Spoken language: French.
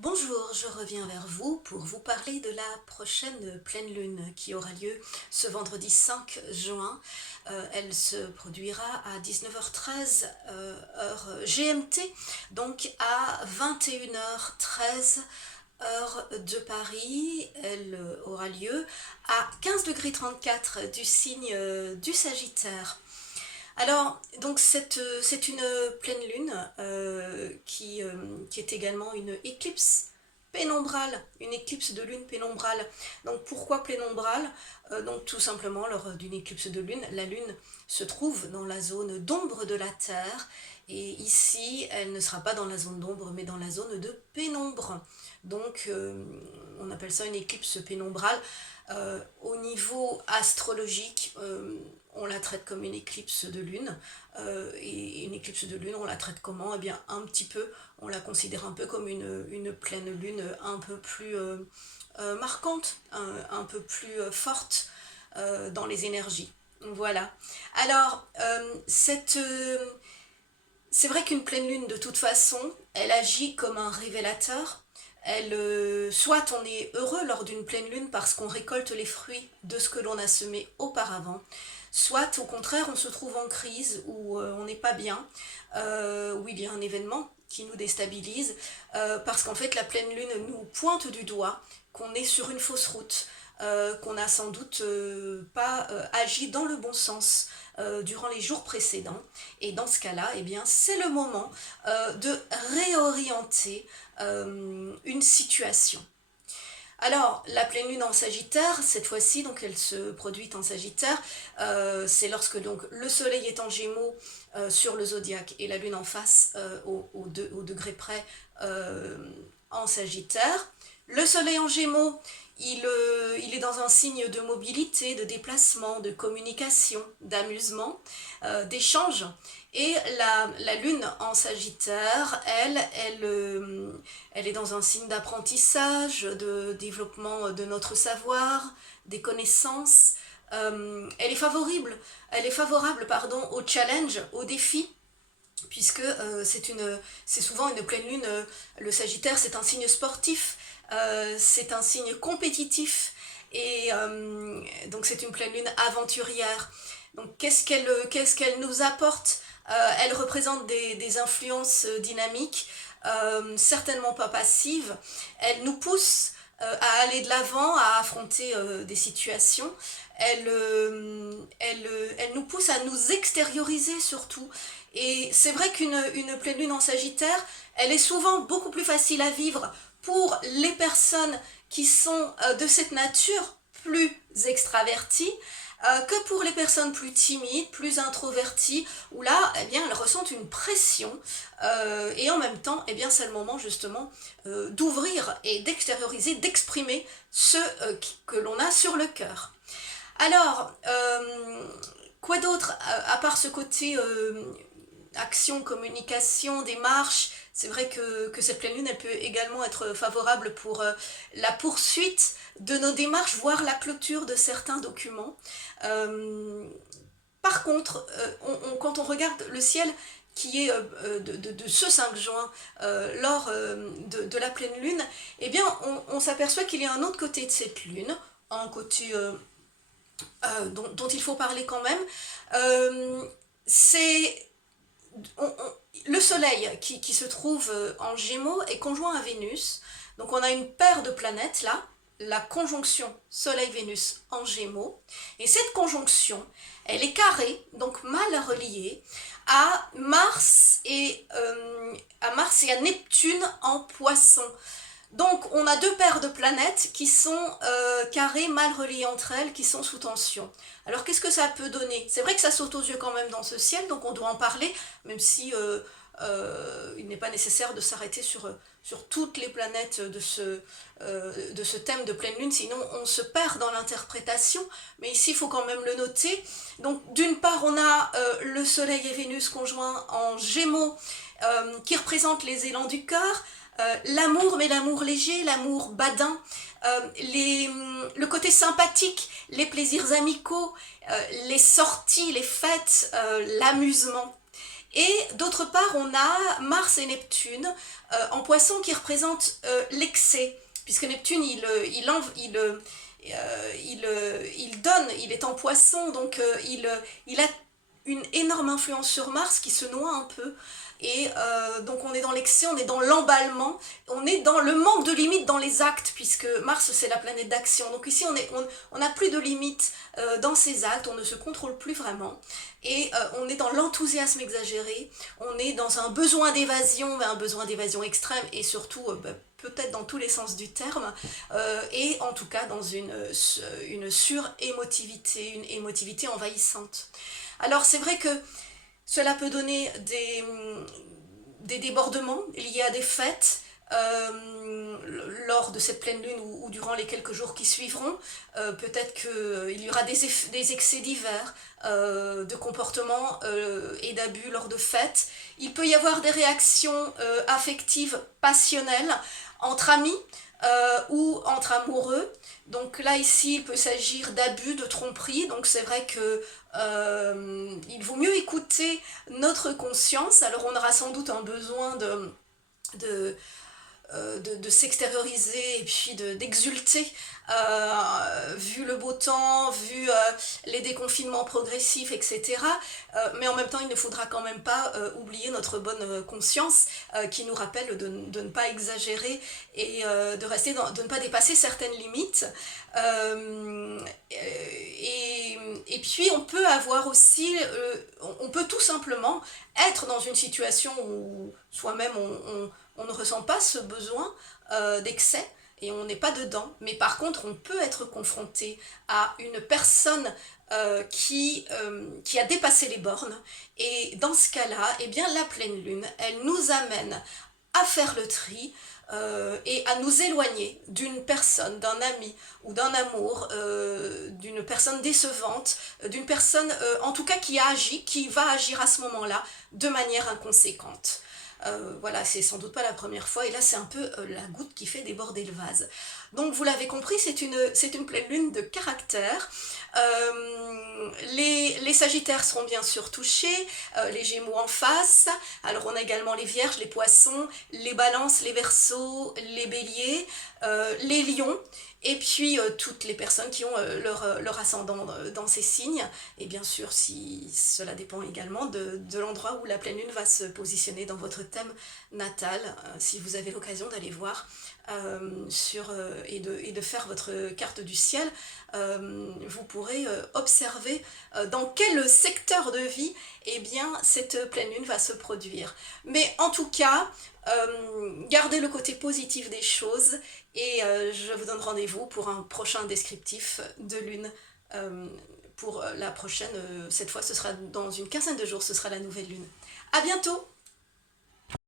Bonjour, je reviens vers vous pour vous parler de la prochaine pleine lune qui aura lieu ce vendredi 5 juin. Elle se produira à 19h13 heure GMT, donc à 21h13 heure de Paris. Elle aura lieu à 15,34 degrés du signe du Sagittaire. Alors, donc c'est une pleine lune qui est également une éclipse pénombrale, une éclipse de lune pénombrale. Donc pourquoi pénombrale? Donc tout simplement, lors d'une éclipse de lune, la lune se trouve dans la zone d'ombre de la Terre, et ici, elle ne sera pas dans la zone d'ombre, mais dans la zone de pénombre. Donc on appelle ça une éclipse pénombrale. Au niveau astrologique, on la traite comme une éclipse de lune. Et une éclipse de lune, on la traite comment? Eh bien, un petit peu, on la considère un peu comme une pleine lune un peu plus marquante, un peu plus forte dans les énergies. Voilà. Alors, c'est vrai qu'une pleine lune, de toute façon, elle agit comme un révélateur. Soit on est heureux lors d'une pleine lune parce qu'on récolte les fruits de ce que l'on a semé auparavant, soit au contraire on se trouve en crise ou on n'est pas bien, où il y a un événement qui nous déstabilise, parce qu'en fait la pleine lune nous pointe du doigt qu'on est sur une fausse route, qu'on n'a sans doute pas agi dans le bon sens durant les jours précédents. Et dans ce cas-là, eh bien, c'est le moment de réorienter une situation. Alors, la pleine lune en Sagittaire, cette fois-ci, donc elle se produit en Sagittaire, c'est lorsque donc le Soleil est en Gémeaux sur le zodiaque et la Lune en face au degré près en Sagittaire. Le Soleil en Gémeaux, il est dans un signe de mobilité, de déplacement, de communication, d'amusement, d'échange. Et la Lune en Sagittaire, elle est dans un signe d'apprentissage, de développement de notre savoir, des connaissances. Elle est favorable pardon, au challenge, au défi, puisque c'est souvent une pleine lune. Le Sagittaire, c'est un signe sportif, c'est un signe compétitif, et donc c'est une pleine lune aventurière. Donc qu'est-ce qu'elle nous apporte? Elle représente des influences dynamiques, certainement pas passives. Elle nous pousse à aller de l'avant, à affronter des situations. Elle nous pousse à nous extérioriser surtout. Et c'est vrai qu'une pleine lune en Sagittaire, elle est souvent beaucoup plus facile à vivre pour les personnes qui sont de cette nature, plus extraverties, que pour les personnes plus timides, plus introverties, où là, eh bien, elles ressentent une pression, et en même temps, eh bien, c'est le moment justement d'ouvrir et d'extérioriser, d'exprimer ce que l'on a sur le cœur. Alors, quoi d'autre à part ce côté action, communication, démarche? C'est vrai que cette pleine lune, elle peut également être favorable pour la poursuite de nos démarches, voire la clôture de certains documents. Euh, Par contre, quand on regarde le ciel qui est de ce 5 juin, lors de la pleine lune, eh bien, on s'aperçoit qu'il y a un autre côté de cette lune, un côté dont il faut parler quand même. C'est le Soleil qui se trouve en Gémeaux est conjoint à Vénus. Donc on a une paire de planètes là, la conjonction Soleil-Vénus en Gémeaux. Et cette conjonction, elle est carrée, donc mal reliée, à à Mars et à Neptune en Poisson. Donc on a deux paires de planètes qui sont carrées, mal reliées entre elles, qui sont sous tension. Alors qu'est-ce que ça peut donner? C'est vrai que ça saute aux yeux quand même dans ce ciel, donc on doit en parler, même si il n'est pas nécessaire de s'arrêter sur toutes les planètes de ce thème de pleine lune, sinon on se perd dans l'interprétation, mais ici il faut quand même le noter. Donc d'une part on a le Soleil et Vénus conjoints en Gémeaux, qui représentent les élans du cœur, l'amour, mais l'amour léger, l'amour badin, le côté sympathique, les plaisirs amicaux, les sorties, les fêtes, l'amusement. Et d'autre part, on a Mars et Neptune en Poisson qui représentent l'excès, puisque Neptune, il donne, il est en Poisson, donc il a une énorme influence sur Mars qui se noie un peu. Et donc on est dans l'excès, on est dans l'emballement, on est dans le manque de limites dans les actes, puisque Mars c'est la planète d'action. Donc ici on n'a plus de limites dans ces actes, on ne se contrôle plus vraiment. Et on est dans l'enthousiasme exagéré, on est dans un besoin d'évasion, mais un besoin d'évasion extrême, et surtout peut-être dans tous les sens du terme, et en tout cas dans une surémotivité, une émotivité envahissante. Alors c'est vrai que cela peut donner des débordements liés à des fêtes lors de cette pleine lune ou durant les quelques jours qui suivront. Peut-être qu'il y aura des excès divers de comportements et d'abus lors de fêtes. Il peut y avoir des réactions affectives passionnelles entre amis ou entre amoureux. Donc là ici il peut s'agir d'abus, de tromperie, donc c'est vrai que il vaut mieux écouter notre conscience. Alors on aura sans doute un besoin de, de s'extérioriser et puis d'exulter vu le beau temps, vu les déconfinements progressifs, etc. Mais en même temps, il ne faudra quand même pas oublier notre bonne conscience qui nous rappelle de ne pas exagérer et de ne pas dépasser certaines limites. Et puis, on peut avoir aussi, on peut tout simplement être dans une situation où soi-même on ne ressent pas ce besoin d'excès et on n'est pas dedans, mais par contre on peut être confronté à une personne qui a dépassé les bornes, et dans ce cas-là, eh bien, la pleine lune, elle nous amène à faire le tri et à nous éloigner d'une personne, d'un ami ou d'un amour, d'une personne décevante, d'une personne en tout cas qui va agir à ce moment-là de manière inconséquente. Voilà, c'est sans doute pas la première fois, et là c'est un peu la goutte qui fait déborder le vase. Donc vous l'avez compris, c'est une pleine lune de caractère. Les Sagittaires seront bien sûr touchés, les Gémeaux en face. Alors on a également les Vierges, les Poissons, les Balances, les Verseaux, les Béliers, les Lions, et puis toutes les personnes qui ont leur ascendant dans ces signes. Et bien sûr, si cela dépend également de l'endroit où la pleine lune va se positionner dans votre thème natal, si vous avez l'occasion d'aller voir et de faire votre carte du ciel, vous pourrez observer dans quel secteur de vie eh bien, cette pleine lune va se produire. Mais en tout cas, gardez le côté positif des choses, et je vous donne rendez-vous pour un prochain descriptif de lune. Pour la prochaine, cette fois ce sera dans une quinzaine de jours, ce sera la nouvelle lune. À bientôt!